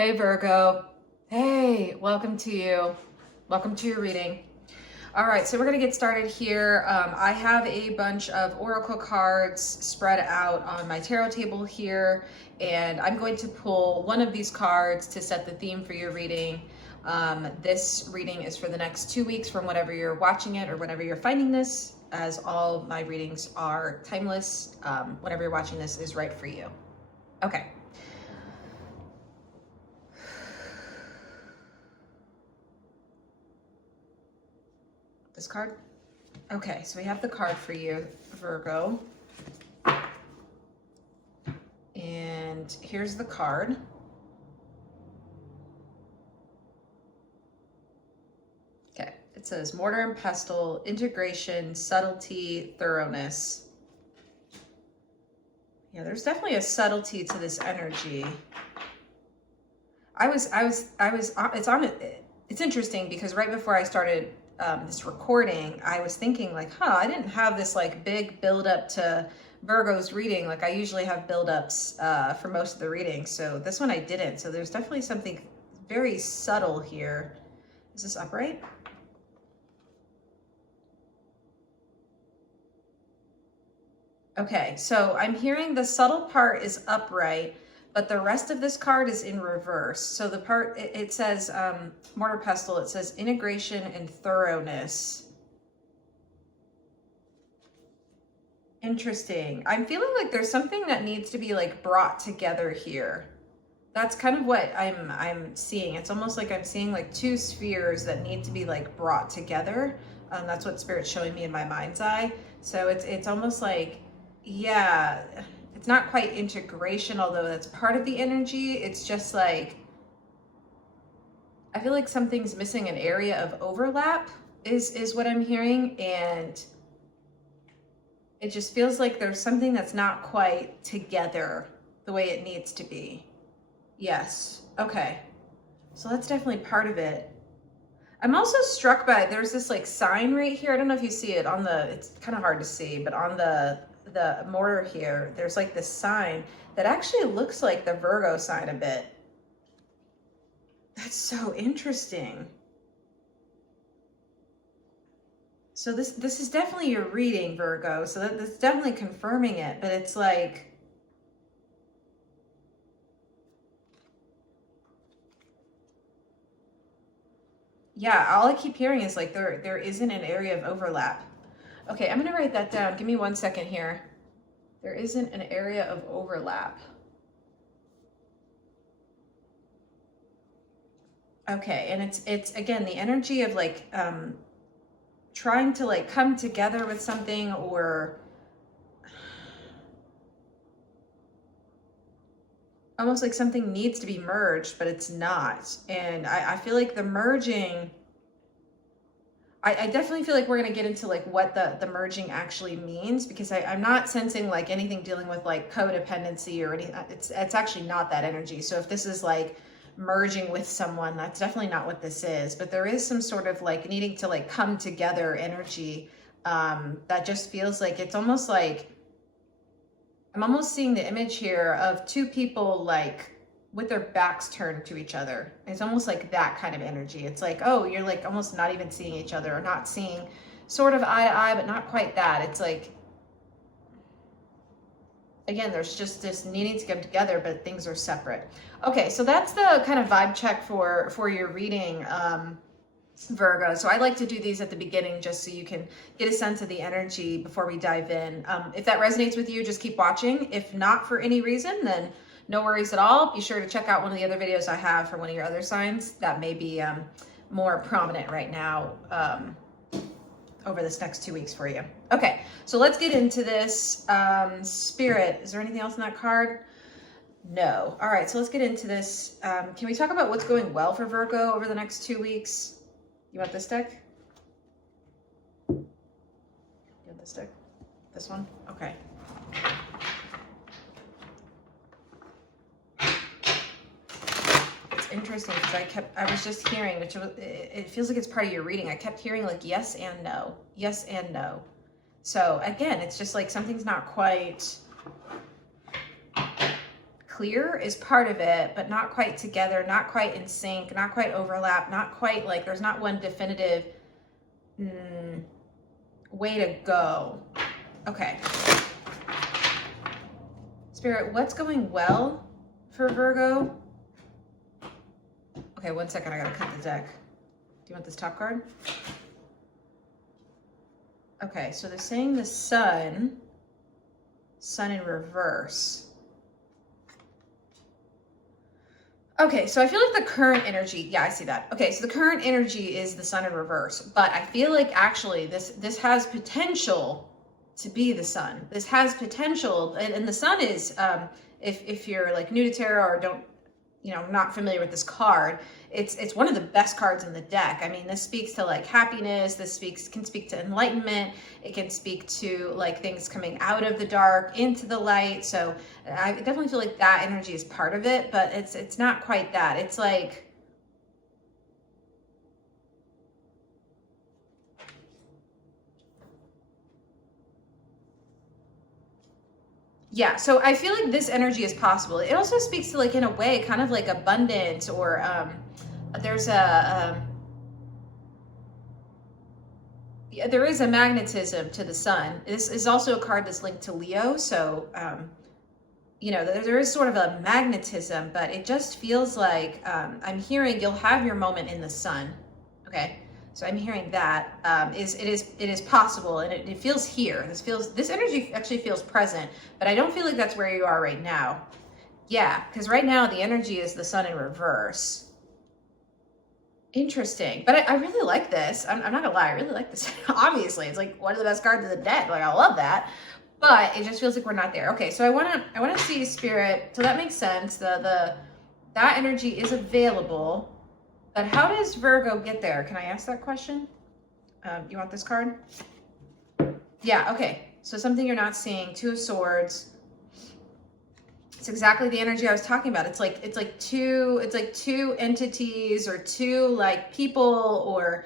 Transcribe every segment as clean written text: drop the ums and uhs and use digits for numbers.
Hey Virgo. Hey, welcome to you. Welcome to your reading. All right, so we're gonna get started here. I have a bunch of oracle cards spread out on my tarot table here, and I'm going to pull one of these cards to set the theme for your reading. This reading is for the next 2 weeks from whenever you're watching it or whenever you're finding this, as all my readings are timeless. Whenever you're watching this is right for you. Okay. This card? Okay, so we have the card for you, Virgo. And here's the card. Okay, it says mortar and pestle, integration, subtlety, thoroughness. Yeah, there's definitely a subtlety to this energy. It's interesting because right before I started this recording, I was thinking like, I didn't have this like big build up to Virgo's reading. Like I usually have build-ups for most of the readings. So this one I didn't. So there's definitely something very subtle here. Is this upright? Okay, so I'm hearing the subtle part is upright, but the rest of this card is in reverse. So the part, it says mortar pestle, it says integration and thoroughness. Interesting. I'm feeling like there's something that needs to be like brought together here. That's kind of what I'm seeing. It's almost like I'm seeing like two spheres that need to be like brought together. That's what Spirit's showing me in my mind's eye. So it's almost like, yeah, it's not quite integration, although that's part of the energy. It's just like, I feel like something's missing, an area of overlap is what I'm hearing. And it just feels like there's something that's not quite together the way it needs to be. Yes. Okay. So that's definitely part of it. I'm also struck by, there's this like sign right here. I don't know if you see it on the, it's kind of hard to see, but on the mortar here, there's like this sign that actually looks like the Virgo sign a bit. That's so interesting. So this is definitely your reading, Virgo. So that's definitely confirming it, but it's like, yeah, all I keep hearing is like there isn't an area of overlap. Okay, I'm gonna write that down. Give me 1 second here. There isn't an area of overlap. Okay, and it's again the energy of like trying to like come together with something, or almost like something needs to be merged, but it's not. And I feel like the merging, I definitely feel like we're going to get into like what the merging actually means, because I'm not sensing like anything dealing with like codependency or anything. It's actually not that energy. So if this is like merging with someone, that's definitely not what this is. But there is some sort of like needing to like come together energy that just feels like it's almost like, I'm almost seeing the image here of two people like with their backs turned to each other. It's almost like that kind of energy. It's like, oh, you're like almost not even seeing each other, or not seeing sort of eye to eye, but not quite that. It's like, again, there's just this needing to come together, but things are separate. Okay, so that's the kind of vibe check for your reading, Virgo. So I like to do these at the beginning just so you can get a sense of the energy before we dive in. If that resonates with you, just keep watching. If not for any reason, then no worries at all. Be sure to check out one of the other videos I have for one of your other signs that may be more prominent right now over this next 2 weeks for you. Okay, so let's get into this. Spirit, is there anything else in that card? No. All right, so let's get into this. Can we talk about what's going well for Virgo over the next 2 weeks? You want this deck? You want this deck? This one? Okay. It's interesting because I was just hearing, which was, it feels like it's part of your reading. I kept hearing like yes and no, yes and no. So again, it's just like something's not quite clear is part of it, but not quite together, not quite in sync, not quite overlap, not quite like there's not one definitive way to go. Okay. Spirit, what's going well for Virgo? Okay, one second, I gotta cut the deck. Do you want this top card? Okay, so they're saying the sun in reverse. Okay, so I feel like the current energy, yeah, I see that. Okay, so the current energy is the sun in reverse, but I feel like actually this has potential to be the sun. This has potential, and the sun is, if you're like new to tarot or don't, you know, not familiar with this card, it's one of the best cards in the deck. I mean, this speaks to like happiness. This can speak to enlightenment. It can speak to like things coming out of the dark into the light. So I definitely feel like that energy is part of it, but it's not quite that. It's like, yeah, so I feel like this energy is possible. It also speaks to like, in a way, kind of like abundance, or there's there is a magnetism to the sun. This is also a card that's linked to Leo. So, you know, there is sort of a magnetism, but it just feels like I'm hearing you'll have your moment in the sun. Okay. So I'm hearing that it is possible, and it feels here. This energy actually feels present, but I don't feel like that's where you are right now. Yeah, because right now the energy is the sun in reverse. Interesting, but I really like this. I'm not gonna lie, I really like this. Obviously, it's like one of the best cards of the deck. Like I love that, but it just feels like we're not there. Okay, so I wanna see Spirit. So that makes sense. That energy is available. But how does Virgo get there? Can I ask that question? You want this card? Yeah, okay. So something you're not seeing, Two of Swords. It's exactly the energy I was talking about. It's like two entities, or two like people, or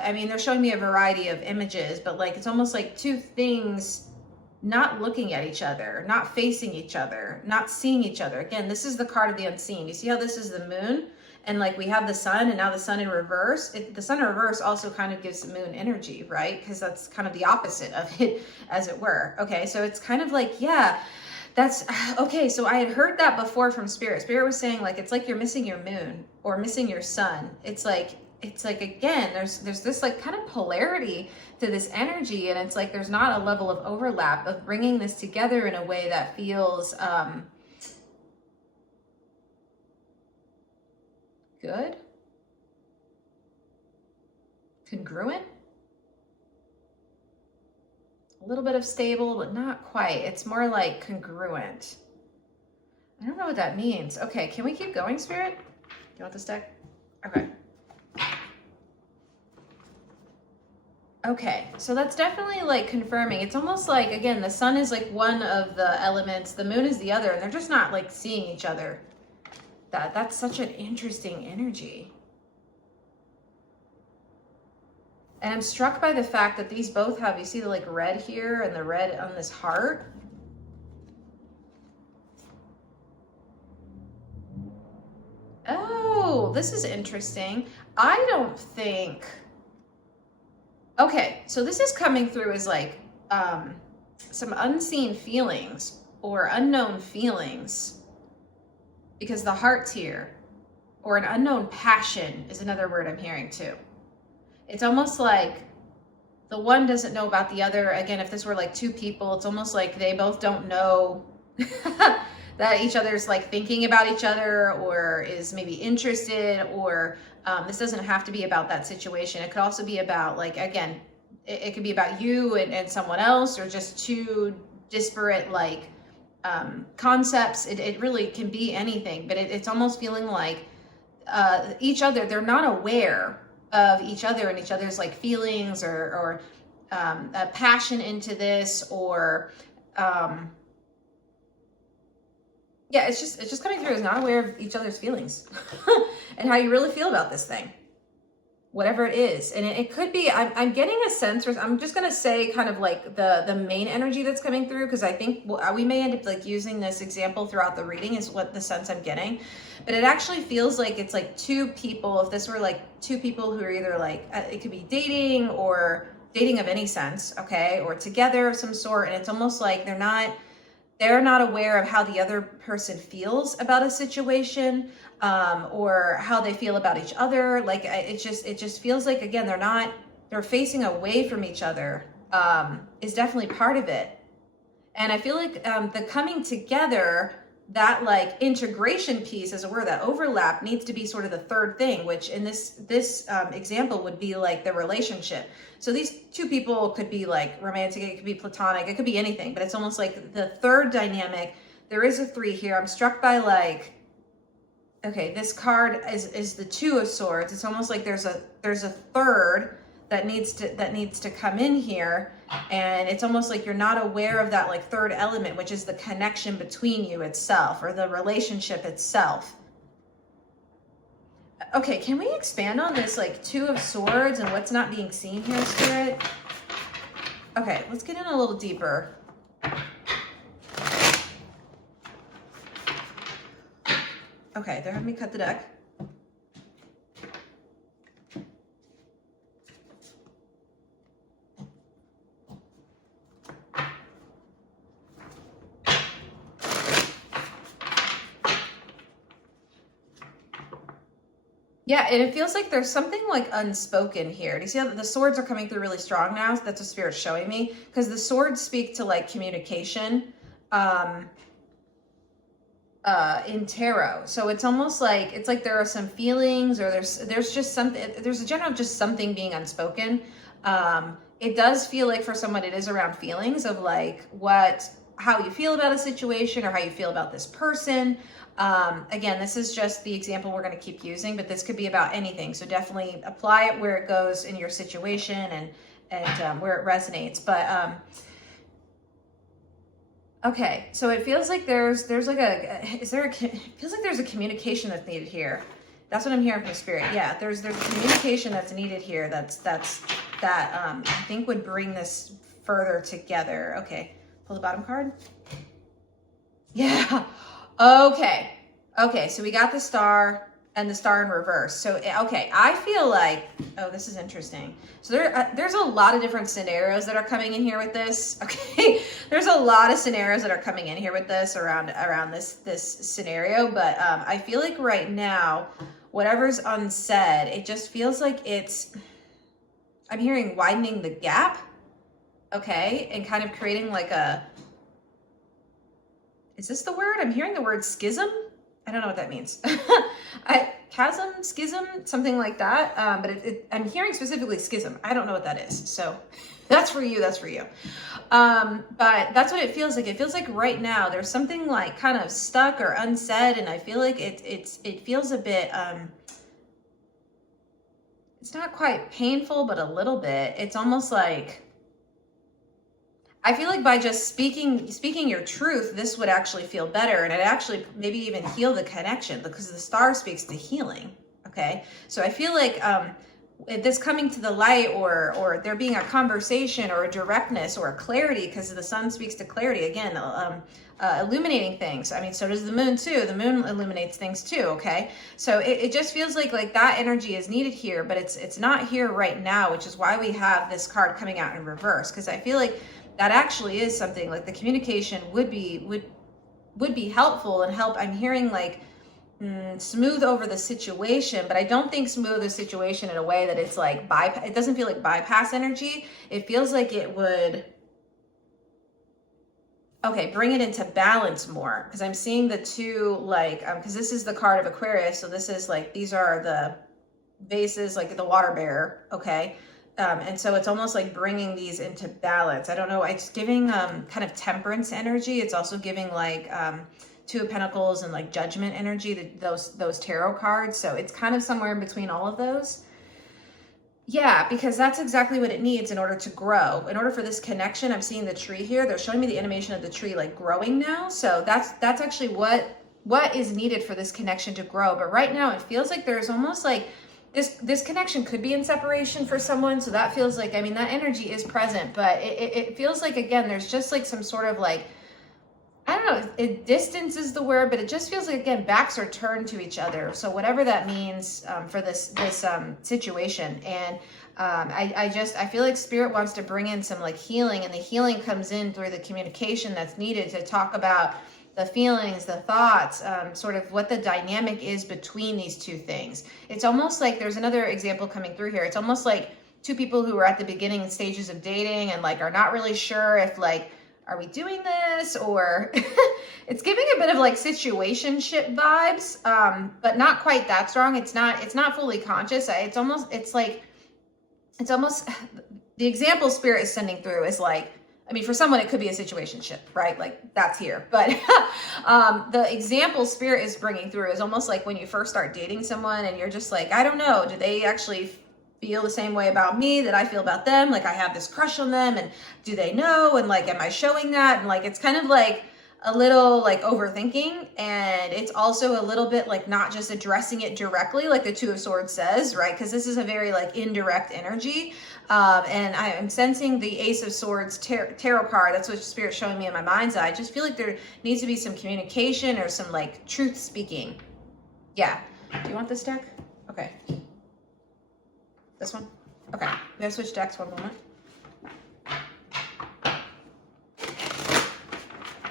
I mean, they're showing me a variety of images, but like it's almost like two things not looking at each other, not facing each other, not seeing each other. Again, this is the card of the unseen. You see how this is the moon? And like we have the sun, and now the sun in reverse. The sun in reverse also kind of gives the moon energy, right? Because that's kind of the opposite of it, as it were. Okay, so it's kind of like, yeah, that's okay. So I had heard that before from Spirit. Spirit was saying like it's like you're missing your moon or missing your sun. It's like again, there's this like kind of polarity to this energy, and it's like there's not a level of overlap of bringing this together in a way that feels good, congruent, a little bit of stable, but not quite. It's more like congruent. I don't know what that means. Okay, can we keep going, Spirit? Do you want this deck? Okay. Okay, so that's definitely like confirming. It's almost like, again, the sun is like one of the elements, the moon is the other, and they're just not like seeing each other. That's such an interesting energy. And I'm struck by the fact that these both have, you see the like red here and the red on this heart? Oh, this is interesting. I don't think, okay, so this is coming through as like some unseen feelings or unknown feelings, because the heart's here, or an unknown passion is another word I'm hearing too. It's almost like the one doesn't know about the other. Again, if this were like two people, it's almost like they both don't know that each other's like thinking about each other, or is maybe interested, or this doesn't have to be about that situation. It could also be about like, again, it could be about you and someone else, or just two disparate like concepts. It really can be anything, but it's almost feeling like each other, they're not aware of each other and each other's like feelings, or a passion into this, or yeah, it's just coming through as not aware of each other's feelings and how you really feel about this thing. whatever it is. And it could be, I'm getting a sense, or I'm just going to say kind of like the main energy that's coming through, because I think we may end up like using this example throughout the reading is what the sense I'm getting. But it actually feels like it's like two people, if this were like two people who are either like, it could be dating or dating of any sense, okay, or together of some sort. And it's almost like they're not aware of how the other person feels about a situation, or how they feel about each other. Like it just feels like, again, they're facing away from each other, is definitely part of it. And I feel like the coming together, that like integration piece, as it were, that overlap needs to be sort of the third thing, which in this example would be like the relationship. So these two people could be like romantic, it could be platonic, it could be anything, but it's almost like the third dynamic. There is a 3 here. I'm struck by like, okay, this card is the 2 of Swords. It's almost like there's a third that needs to come in here, and it's almost like you're not aware of that like third element, which is the connection between you itself, or the relationship itself. Okay, can we expand on this like 2 of Swords and what's not being seen here, Spirit? Okay, let's get in a little deeper. Okay, they're having me cut the deck. Yeah, and it feels like there's something like unspoken here. Do you see how the swords are coming through really strong now? That's what Spirit's showing me, because the swords speak to like communication in tarot. So it's almost like, it's like there are some feelings, or there's just something, there's a general just something being unspoken. It does feel like for someone it is around feelings of like how you feel about a situation, or how you feel about this person. Again, this is just the example we're going to keep using, but this could be about anything. So definitely apply it where it goes in your situation and where it resonates. But okay, so it feels like there's like it feels like there's a communication that's needed here. That's what I'm hearing from Spirit. Yeah, there's communication that's needed here. That I think would bring this further together. Okay, pull the bottom card. Yeah. Okay, so we got the star and the star in reverse. So, okay, I feel like, oh, this is interesting. So there's a lot of different scenarios that are coming in here with this. Okay, there's a lot of scenarios that are coming in here with this around this scenario. But I feel like right now, whatever's unsaid, it just feels like I'm hearing widening the gap. Okay, and kind of creating like is this the word? I'm hearing the word schism. I don't know what that means. Chasm, schism, something like that. But I'm hearing specifically schism. I don't know what that is. So that's for you. That's for you. But that's what it feels like. It feels like right now there's something like kind of stuck or unsaid, and I feel like it feels a bit. It's not quite painful, but a little bit. It's almost like, I feel like by just speaking your truth, this would actually feel better, and it actually maybe even heal the connection, because the star speaks to healing. Okay, so I feel like this coming to the light, or there being a conversation, or a directness, or a clarity, because the sun speaks to clarity again, illuminating things. I mean, so does the moon too. The moon illuminates things too. Okay, so it just feels like that energy is needed here, but it's not here right now, which is why we have this card coming out in reverse, because I feel like that actually is something like the communication would be helpful and help. I'm hearing like smooth over the situation, but I don't think smooth the situation in a way that it's like it doesn't feel like bypass energy. It feels like it would, okay, bring it into balance more, because I'm seeing the 2 like, because this is the card of Aquarius, so this is like, these are the vases, like the water bearer. Okay. And so it's almost like bringing these into balance. I don't know. It's giving kind of temperance energy. It's also giving like 2 of Pentacles and like judgment energy, those tarot cards. So it's kind of somewhere in between all of those. Yeah, because that's exactly what it needs in order to grow. In order for this connection, I'm seeing the tree here. They're showing me the animation of the tree like growing now. So that's actually what is needed for this connection to grow. But right now it feels like there's almost like this connection could be in separation for someone. So that feels like, I mean, that energy is present, but it feels like, again, there's just like some sort of like, I don't know, distance is the word, but it just feels like, again, backs are turned to each other. So whatever that means for this situation. And I feel like Spirit wants to bring in some like healing, and the healing comes in through the communication that's needed to talk about the feelings, the thoughts, sort of what the dynamic is between these two things. It's almost like there's another example coming through here. It's almost like two people who are at the beginning stages of dating and like are not really sure if like, are we doing this, or it's giving a bit of like situationship vibes, but not quite that strong. It's not fully conscious. It's almost the example Spirit is sending through is like, I mean, for someone, it could be a situationship, right? Like that's here. But the example Spirit is bringing through is almost like when you first start dating someone and you're just like, I don't know, do they actually feel the same way about me that I feel about them? Like I have this crush on them, and do they know? And like, am I showing that? And like, it's kind of like a little like overthinking. And it's also a little bit like not just addressing it directly, like the Two of Swords says, right? Because this is a very like indirect energy. And I am sensing the Ace of Swords tarot card. That's what Spirit's showing me in my mind's eye. I just feel like there needs to be some communication or some like truth speaking. Yeah. Do you want this deck? Okay. This one? Okay. I'm gonna switch decks one moment.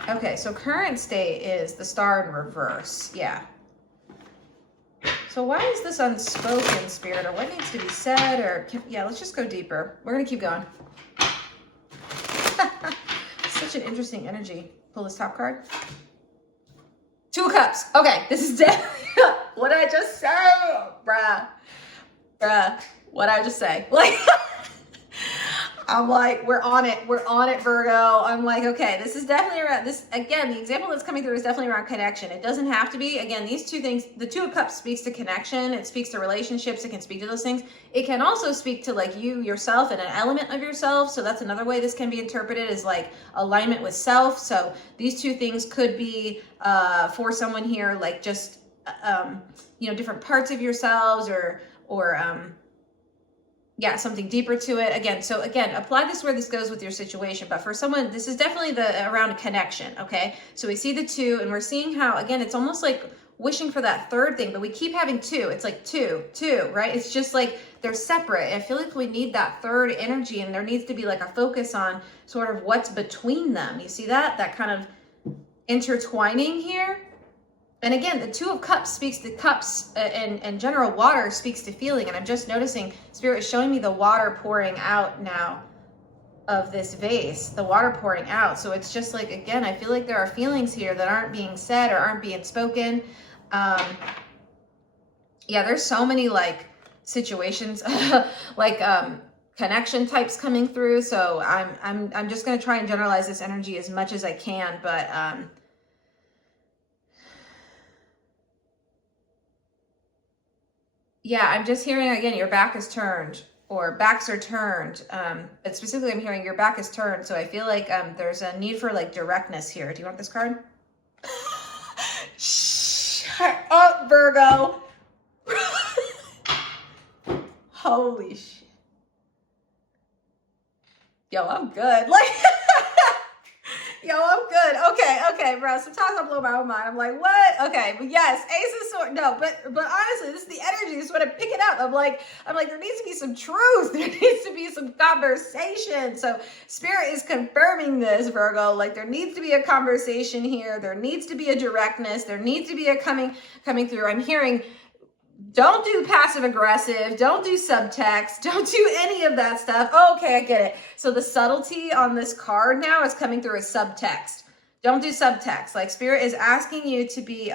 Okay, so current state is the Star in reverse. Yeah. So why is this unspoken, Spirit, or what needs to be said? Or yeah, let's just go deeper. We're gonna keep going. Such an interesting energy. Pull this top card. Two of Cups. Okay, this is definitely what I just said, bruh. What I just say? Like, I'm like, we're on it, Virgo. I'm like, okay, this is definitely around this. Again, the example that's coming through is definitely around connection. It doesn't have to be. Again, these two things, the Two of Cups speaks to connection. It speaks to relationships. It can speak to those things. It can also speak to like you, yourself, and an element of yourself. So that's another way this can be interpreted, is like alignment with self. So these two things could be for someone here, like just, you know, different parts of yourselves, or yeah, something deeper to it. Again, so again, apply this where this goes with your situation. But for someone, this is definitely around a connection, okay? So we see the two, and we're seeing how, again, it's almost like wishing for that third thing, but we keep having two. It's like two, right? It's just like they're separate. I feel like we need that third energy, and there needs to be like a focus on sort of what's between them. You see that? That kind of intertwining here. And again, the Two of Cups speaks to cups, and general water speaks to feeling. And I'm just noticing Spirit is showing me the water pouring out now of this vase, the water pouring out. So it's just like, again, I feel like there are feelings here that aren't being said or aren't being spoken. Yeah, there's so many like situations, like connection types coming through. So I'm just going to try and generalize this energy as much as I can, but yeah, I'm just hearing, again, your back is turned, or backs are turned. But specifically, I'm hearing your back is turned. So I feel like there's a need for like directness here. Do you want this card? Shut up, Virgo. Holy shit. Yo, I'm good. Like, yo, I'm good. Okay, bro. Sometimes I blow my own mind. I'm like, what? Okay, but yes, Ace of Swords. No, but honestly, this is the energy. This is what I pick it up. I'm like, there needs to be some truth. There needs to be some conversation. So Spirit is confirming this, Virgo. Like, there needs to be a conversation here. There needs to be a directness. There needs to be a coming through. I'm hearing, don't do passive aggressive. Don't do subtext. Don't do any of that stuff. Oh, okay, I get it. So the subtlety on this card now is coming through as subtext. Don't do subtext. Like, Spirit is asking you to be,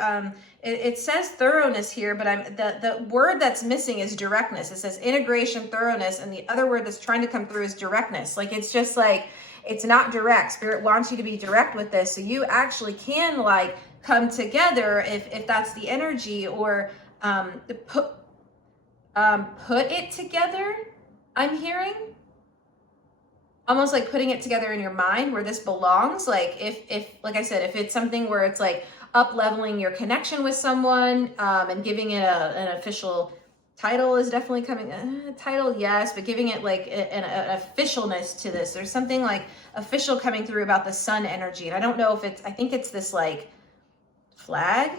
it says thoroughness here, but the word that's missing is directness. It says integration, thoroughness, and the other word that's trying to come through is directness. Like, it's just like, it's not direct. Spirit wants you to be direct with this, so you actually can like come together if that's the energy, or put it together. I'm hearing almost like putting it together in your mind where this belongs. Like, if like I said, if it's something where it's like up leveling your connection with someone, and giving it an official Title is definitely coming. Title, yes, but giving it like an officialness to this. There's something like official coming through about the sun energy. And I don't know if it's, I think it's this like flag.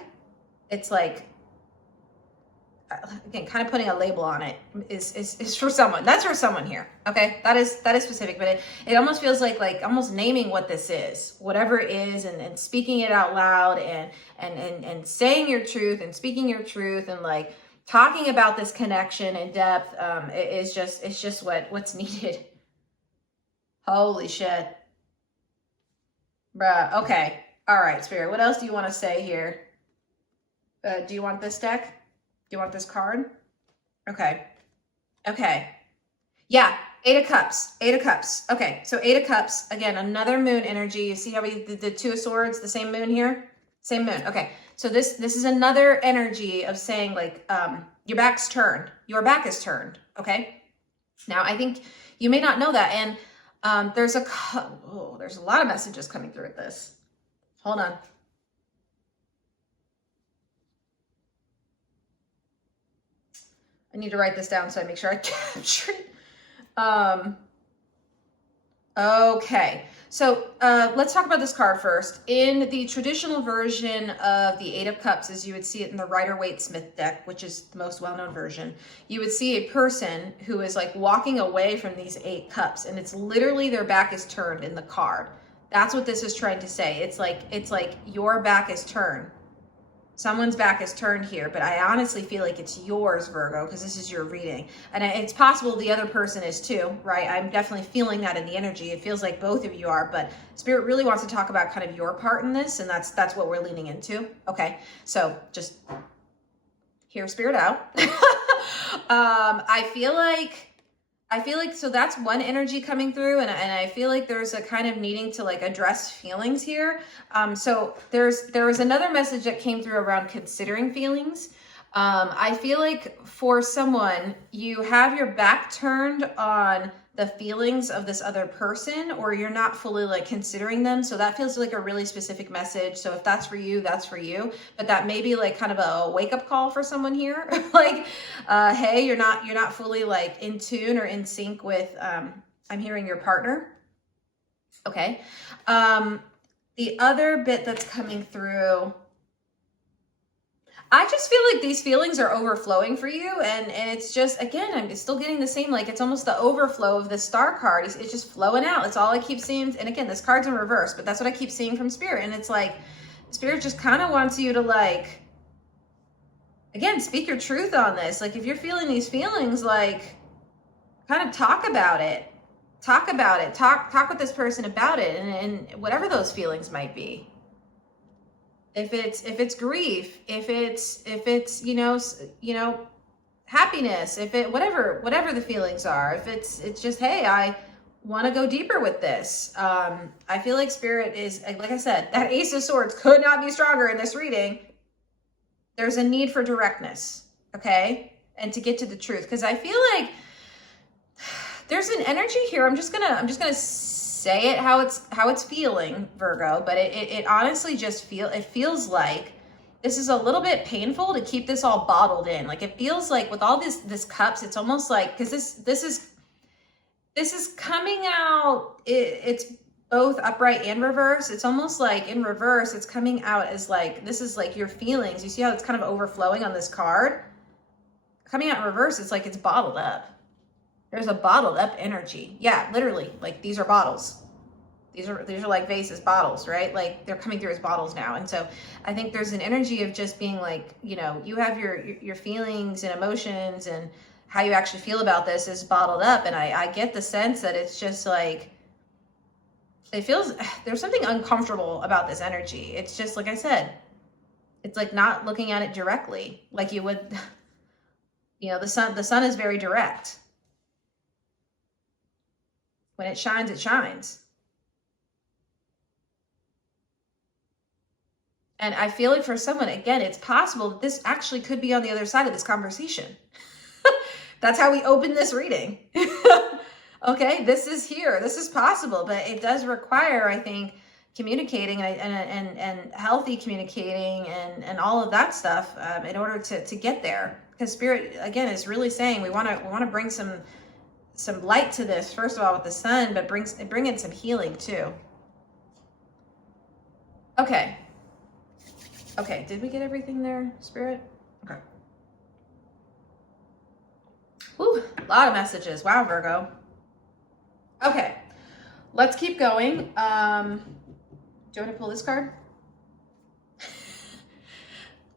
It's like, again, kind of putting a label on it is for someone. That's for someone here. Okay. That is specific, but it almost feels like almost naming what this is, whatever it is, and speaking it out loud and saying your truth and speaking your truth and like talking about this connection in depth. It's just what's needed. Holy shit. Bruh. Okay. All right, Spirit. What else do you want to say here? Do you want this deck? Do you want this card? Okay. Okay. Yeah. 8 of Cups. 8 of Cups. Okay. So 8 of Cups. Again, another moon energy. You see how we did the 2 of Swords, the same moon here? Same moon. Okay. So this is another energy of saying like, your back's turned. Your back is turned. Okay. Now I think you may not know that. And there's a lot of messages coming through with this. Hold on. I need to write this down so I make sure I capture it. Okay, so let's talk about this card first. In the traditional version of the 8 of Cups, as you would see it in the Rider-Waite-Smith deck, which is the most well-known version, you would see a person who is like walking away from these 8 cups, and it's literally their back is turned in the card. That's what this is trying to say. It's like your back is turned. Someone's back is turned here, but I honestly feel like it's yours, Virgo, because this is your reading. And it's possible the other person is too, right? I'm definitely feeling that in the energy. It feels like both of you are, but Spirit really wants to talk about kind of your part in this, and that's what we're leaning into. Okay, so just hear Spirit out. I feel like, so that's one energy coming through, and I feel like there's a kind of needing to like address feelings here. So there was another message that came through around considering feelings. I feel like for someone, you have your back turned on the feelings of this other person, or you're not fully like considering them. So that feels like a really specific message. So if that's for you, that's for you. But that may be like kind of a wake up call for someone here. Like, hey, you're not fully like in tune or in sync with, I'm hearing your partner. Okay. The other bit that's coming through, I just feel like these feelings are overflowing for you, and it's just, again, I'm still getting the same, like it's almost the overflow of the Star card. It's just flowing out. That's all I keep seeing. And again, this card's in reverse, but that's what I keep seeing from Spirit. And it's like, Spirit just kind of wants you to like, again, speak your truth on this. Like if you're feeling these feelings, like kind of talk about it. Talk about it. Talk with this person about it, and whatever those feelings might be. If it's grief, if it's you know happiness, if it whatever the feelings are, if it's just, hey, I want to go deeper with this. I feel like Spirit is, like I said, that Ace of Swords could not be stronger in this reading. There's a need for directness, okay, and to get to the truth, because I feel like there's an energy here. I'm just gonna say it how it's feeling, Virgo, but it honestly just feels like this is a little bit painful to keep this all bottled in. Like it feels like with all this cups, it's almost like, because this is coming out, it's both upright and reverse. It's almost like in reverse, it's coming out as like, this is like your feelings. You see how it's kind of overflowing on this card? Coming out in reverse, it's like it's bottled up. There's a bottled up energy. Yeah, literally, like these are bottles. These are like vases, bottles, right? Like they're coming through as bottles now. And so I think there's an energy of just being like, you know, you have your feelings and emotions and how you actually feel about this is bottled up. And I get the sense that it's just like, it feels, there's something uncomfortable about this energy. It's just, like I said, it's like not looking at it directly like you would, you know, the sun is very direct. When it shines, it shines. And I feel like for someone, again, it's possible that this actually could be on the other side of this conversation. That's how we open this reading. Okay, this is here. This is possible, but it does require, I think, communicating and healthy communicating and all of that stuff in order to get there. Because Spirit, again, is really saying we want to bring some light to this, first of all, with the sun, but bring in some healing too. Okay. Okay, did we get everything there, Spirit? Okay. Ooh, a lot of messages. Wow, Virgo. Okay, let's keep going. Do you want to pull this card?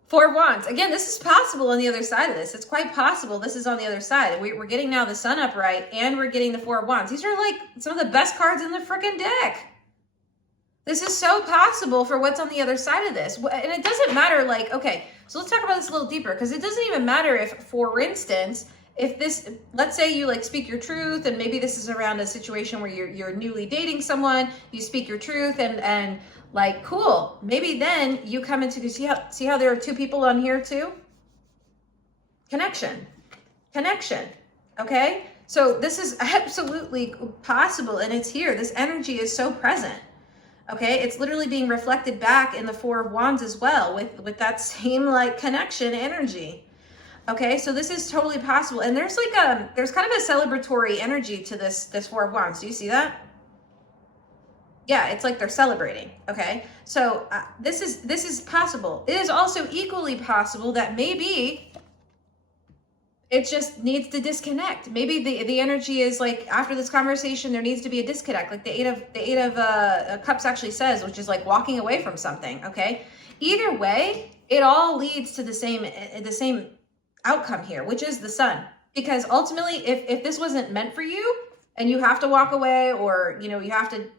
Four of Wands. Again, this is possible on the other side of this. It's quite possible this is on the other side. We're getting now the Sun upright, and we're getting the Four of Wands. These are like some of the best cards in the freaking deck. This is so possible for what's on the other side of this. And it doesn't matter, like, okay, so let's talk about this a little deeper, because it doesn't even matter if, for instance, if this, let's say you like speak your truth, and maybe this is around a situation where you're newly dating someone, you speak your truth, and like, cool, maybe then you come into, see how there are two people on here too? Connection, okay? So this is absolutely possible, and it's here. This energy is so present, okay? It's literally being reflected back in the Four of Wands as well, with that same like connection energy. Okay, so this is totally possible, and there's like there's kind of a celebratory energy to this Four of Wands. Do you see that? Yeah, it's like they're celebrating. Okay, so this is possible. It is also equally possible that maybe it just needs to disconnect. Maybe the energy is like, after this conversation, there needs to be a disconnect, like the Eight of Cups actually says, which is like walking away from something. Okay, either way, it all leads to the same outcome here, which is the Sun. Because ultimately, if this wasn't meant for you and you have to walk away, or you have to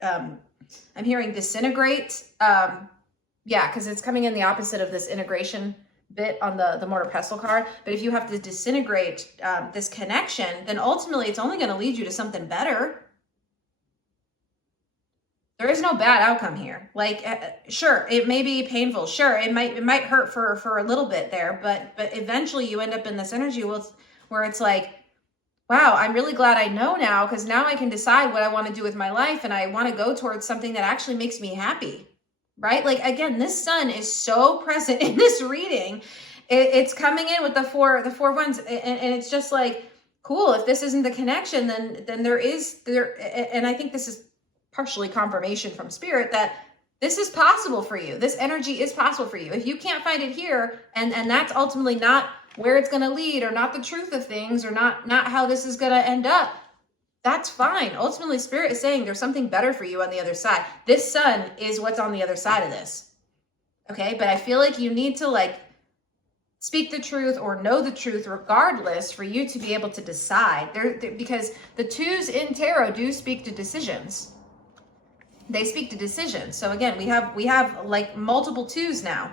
I'm hearing disintegrate, yeah, because it's coming in the opposite of this integration bit on the Mortar Pestle card. But if you have to disintegrate this connection, then ultimately it's only going to lead you to something better. There is no bad outcome here. Like, sure, it may be painful. Sure, it might hurt for a little bit there, but eventually you end up in this energy where it's like, wow, I'm really glad I know now, because now I can decide what I want to do with my life, and I want to go towards something that actually makes me happy, right? Like, again, this Sun is so present in this reading. It's coming in with the Four of Wands, and it's just like, cool. If this isn't the connection, then there, and I think this is partially confirmation from Spirit that this is possible for you. This energy is possible for you. If you can't find it here, and that's ultimately not where it's going to lead, or not the truth of things, or not how this is going to end up, that's fine. Ultimately, Spirit is saying there's something better for you on the other side. This Sun is what's on the other side of this. Okay, but I feel like you need to like speak the truth or know the truth regardless for you to be able to decide. Because the twos in tarot do speak to decisions. They speak to decisions. So again, we have like multiple twos now.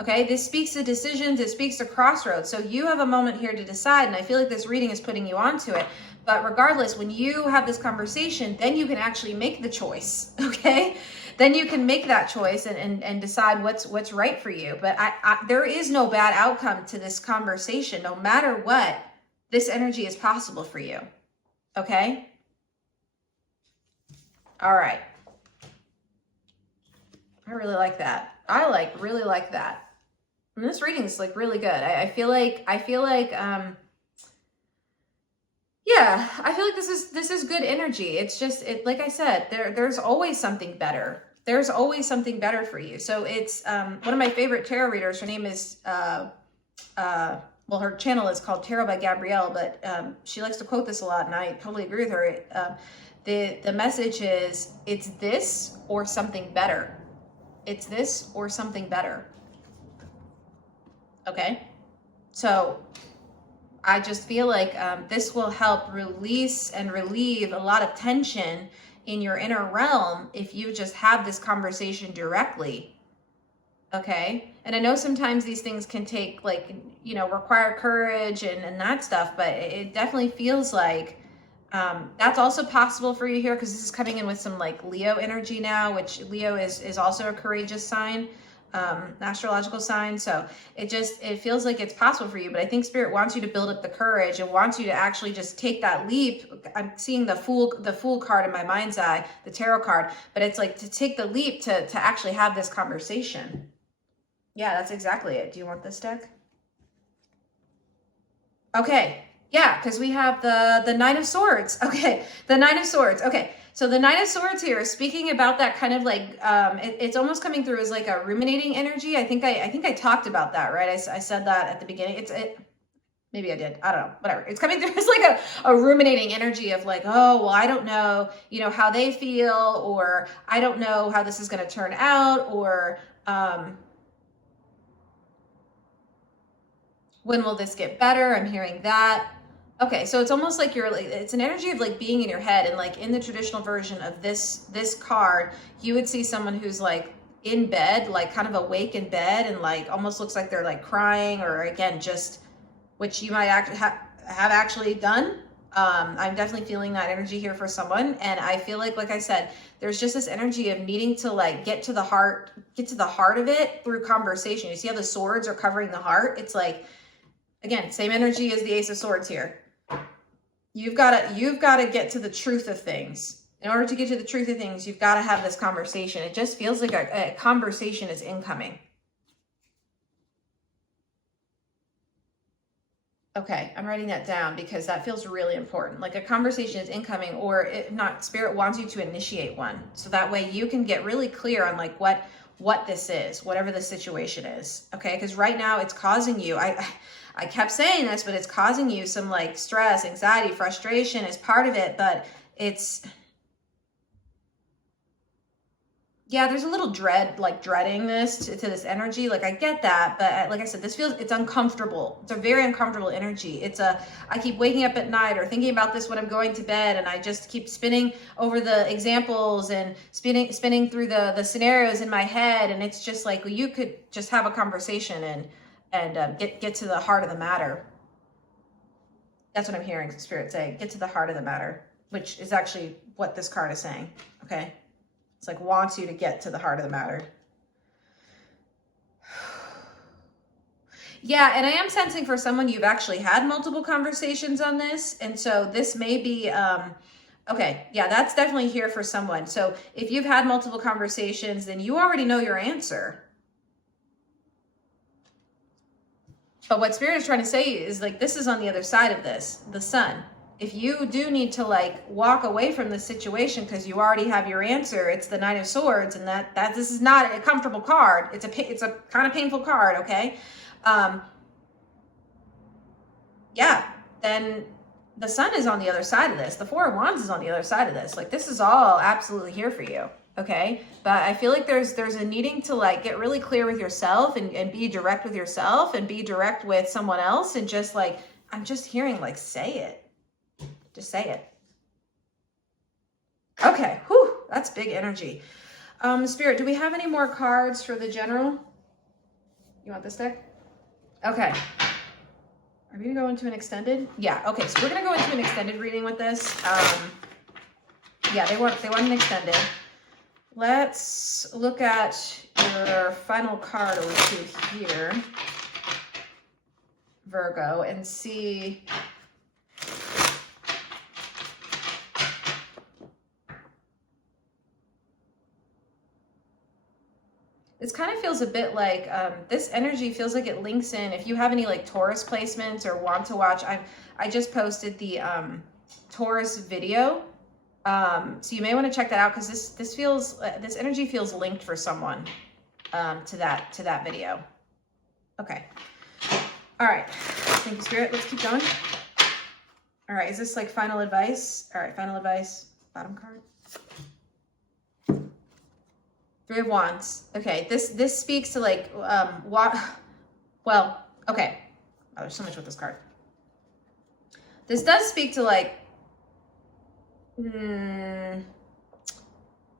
Okay, this speaks to decisions, it speaks to crossroads. So you have a moment here to decide, and I feel like this reading is putting you onto it. But regardless, when you have this conversation, then you can actually make the choice, okay? Then you can make that choice and decide what's right for you. But there is no bad outcome to this conversation. No matter what, this energy is possible for you, okay? All right. I really like that. I really like that. And this reading is like really good. I feel like yeah, I feel like this is good energy. It's just, like I said, there's always something better. There's always something better for you. So it's one of my favorite tarot readers. Her name is well, her channel is called Tarot by Gabrielle, but she likes to quote this a lot, and I totally agree with her. The message is, it's this or something better. It's this or something better. Okay, so I just feel like this will help release and relieve a lot of tension in your inner realm if you just have this conversation directly. Okay, and I know sometimes these things can take, like, require courage and that stuff, but it definitely feels like that's also possible for you here, because this is coming in with some like Leo energy now, which Leo is also a courageous sign. astrological sign. So it feels like it's possible for you, but I think Spirit wants you to build up the courage and wants you to actually just take that leap. I'm seeing the fool card in my mind's eye, the tarot card, but it's like to take the leap to actually have this conversation. Yeah, that's exactly it. Do you want this deck? Okay. Yeah, because we have the Nine of Swords. Okay, the Nine of Swords. Okay, so the Nine of Swords here is speaking about that kind of like, it's almost coming through as like a ruminating energy. I think I talked about that, right? I said that at the beginning. Maybe I did. I don't know. Whatever. It's coming through as like a ruminating energy of like, oh, well, I don't know, how they feel, or I don't know how this is going to turn out, or when will this get better? I'm hearing that. Okay, so it's almost like it's an energy of like being in your head, and like in the traditional version of this card, you would see someone who's like in bed, like kind of awake in bed, and like almost looks like they're like crying, or again, just, which you might have actually done. I'm definitely feeling that energy here for someone, and I feel like I said, there's just this energy of needing to like get to the heart of it through conversation. You see how the swords are covering the heart? It's like, again, same energy as the Ace of Swords here. You've got to get to the truth of things. In order to get to the truth of things, you've got to have this conversation. It just feels like a conversation is incoming. Okay, I'm writing that down because that feels really important. Like a conversation is incoming, or if not, Spirit wants you to initiate one. So that way you can get really clear on like what this is, whatever the situation is. Okay, because right now it's causing you, I kept saying this, but it's causing you some like stress, anxiety, frustration is part of it, but yeah, there's a little dread, like dreading this to this energy. Like I get that, but like I said, it's uncomfortable. It's a very uncomfortable energy. I keep waking up at night or thinking about this when I'm going to bed, and I just keep spinning over the examples and spinning through the scenarios in my head. And it's just like, well, you could just have a conversation and get to the heart of the matter. That's what I'm hearing Spirit say. Get to the heart of the matter, which is actually what this card is saying. Okay. It's like wants you to get to the heart of the matter. Yeah, and I am sensing for someone you've actually had multiple conversations on this. And so this may be, okay, yeah, that's definitely here for someone. So if you've had multiple conversations, then you already know your answer. But what Spirit is trying to say is like, this is on the other side of this, the Sun. If you do need to like walk away from this situation because you already have your answer, it's the Nine of Swords, and that this is not a comfortable card. It's a kind of painful card, okay? Yeah, then the Sun is on the other side of this. The Four of Wands is on the other side of this. Like this is all absolutely here for you, okay? But I feel like there's a needing to like get really clear with yourself and be direct with yourself and be direct with someone else, and just like, I'm just hearing like, say it. Just say it. Okay, whew, that's big energy. Spirit, do we have any more cards for the general? You want this deck? Okay. Are we gonna go into an extended? Yeah, okay, so we're gonna go into an extended reading with this. Yeah, they want an extended. Let's look at your final card or two here, Virgo, and see. This kind of feels a bit like, this energy feels like it links in, if you have any like Taurus placements or want to watch, I just posted the Taurus video. So you may want to check that out, because this energy feels linked for someone to that video. Okay. All right. Thank you, Spirit. Let's keep going. All right. Is this like final advice? All right. Final advice. Bottom card. Three of Wands. Okay, this speaks to like well, okay. Oh, there's so much with this card. This does speak to like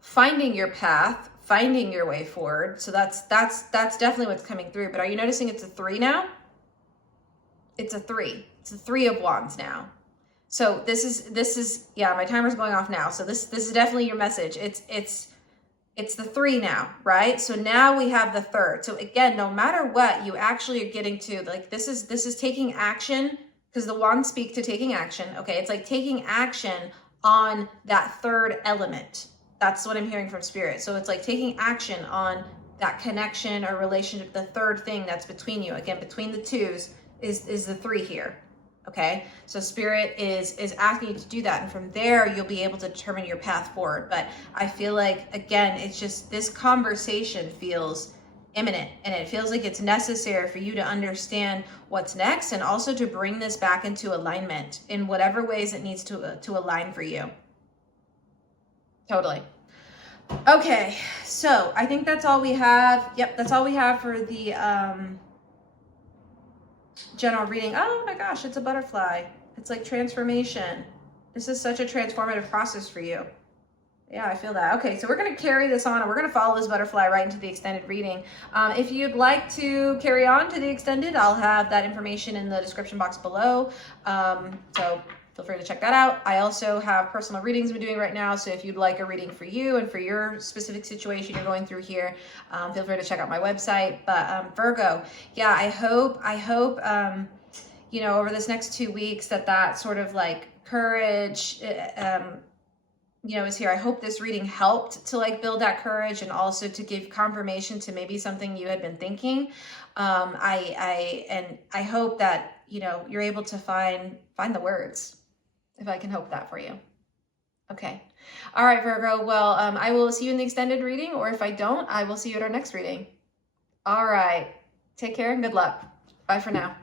finding your path, finding your way forward. So that's definitely what's coming through. But are you noticing it's a 3 now? It's a 3. It's a 3 of Wands now. So this is yeah, my timer's going off now. So this is definitely your message. It's It's the 3 now, right? So now we have the 3rd. So again, no matter what, you actually are getting to, like, this is taking action, because the wands speak to taking action. Okay, it's like taking action on that 3rd element. That's what I'm hearing from spirit. So it's like taking action on that connection or relationship, the 3rd thing that's between you. Again, between the 2s is the 3 here. Okay, so spirit is asking you to do that, and from there you'll be able to determine your path forward. But I feel like, again, it's just this conversation feels imminent, and it feels like it's necessary for you to understand what's next, and also to bring this back into alignment in whatever ways it needs to align for you. Totally. Okay, so I think that's all we have. Yep, that's all we have for the general reading. Oh my gosh, it's a butterfly. It's like transformation. This is such a transformative process for you. Yeah, I feel that. Okay, so we're going to carry this on, and we're going to follow this butterfly right into the extended reading. If you'd like to carry on to the extended, I'll have that information in the description box below. So feel free to check that out. I also have personal readings I'm doing right now, so if you'd like a reading for you and for your specific situation you're going through here, feel free to check out my website. But Virgo, yeah, I hope, you know, over this next 2 weeks that sort of like courage, you know, is here. I hope this reading helped to like build that courage, and also to give confirmation to maybe something you had been thinking. I hope that, you know, you're able to find the words, if I can hope that for you. Okay. All right, Virgo. Well, I will see you in the extended reading, or if I don't, I will see you at our next reading. All right. Take care and good luck. Bye for now.